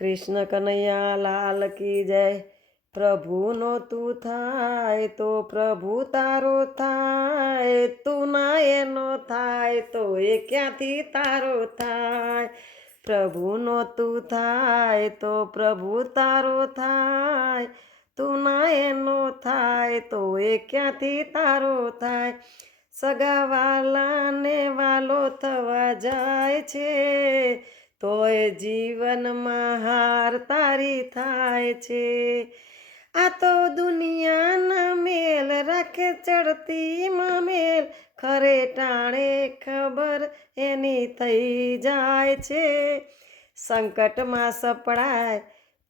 કૃષ્ણ કનૈયા લાલ કી જય. પ્રભુનો તું થાય તો પ્રભુ તારો થાય, તું ના એનો થાય તો એ ક્યાંથી તારો થાય. પ્રભુનો તું થાય તો પ્રભુ તારો થાય, તું ના એનો થાય તો એ ક્યાંથી તારો થાય. સગાવાલાને વાલો થવા જાય છે, તોય જીવનમાં હાર તારી થાય છે. આ તો દુનિયાના મેલ રાખે ચડતીમાં મેલ, ખરે ટાણે ખબર એની થઈ જાય છે. સંકટમાં સપડાય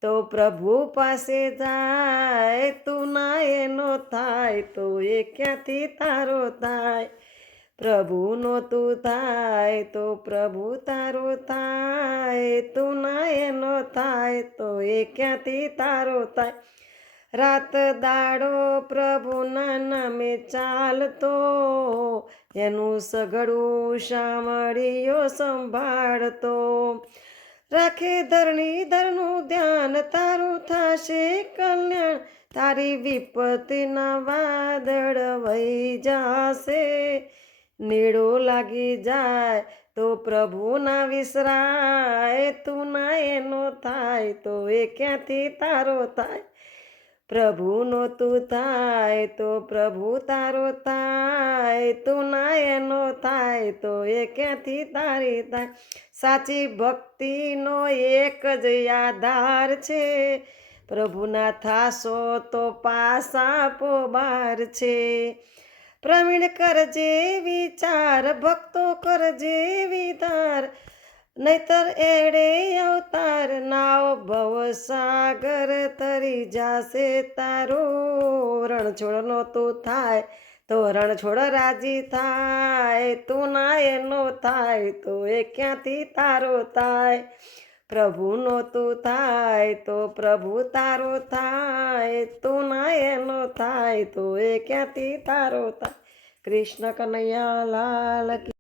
તો પ્રભુ પાસે જાય, તું ના એનો થાય તો એ ક્યાંથી તારો થાય. પ્રભુનો તું થાય તો પ્રભુ તારો થાય, તું ના એનો થાય તો એ ક્યાંથી તારો થાય. રાત દાડો પ્રભુના નામે ચાલતો, એનું સઘળું સાંભળીયો સંભાળતો. રાખે ધરણીધરનું ધ્યાન, તારું થશે કલ્યાણ, તારી વિપત્તિના વાદળ વહી જશે. નેડો લાગી જાય તો પ્રભુ ના વિસરાય, તું ના એનો થાય તો એ ક્યાંથી તારો થાય. પ્રભુનો તું થાય તો પ્રભુ તારો થાય, તું ના એનો થાય તો એ ક્યાંથી તારી થાય. સાચી ભક્તિનો એક જ આધાર છે, પ્રભુના થાશો તો પાસા પોબાર છે. પ્રવીણ કરજે વિચાર, ભક્તો કરજે વિધાર, નહીતર એડે અવતાર, નાવ ભવ સાગર તરી જાશે તારો. રણછોડનો તું થાય તો રણછોડ રાજી થાય, તું ના એનો થાય તો એ ક્યાંથી તારો થાય. પ્રભુનો તું થાય તો પ્રભુ તારો થાય, તું ના એનો થાય તો એ ક્યાંથી તારો થાય. કૃષ્ણ કનૈયા લાલ કી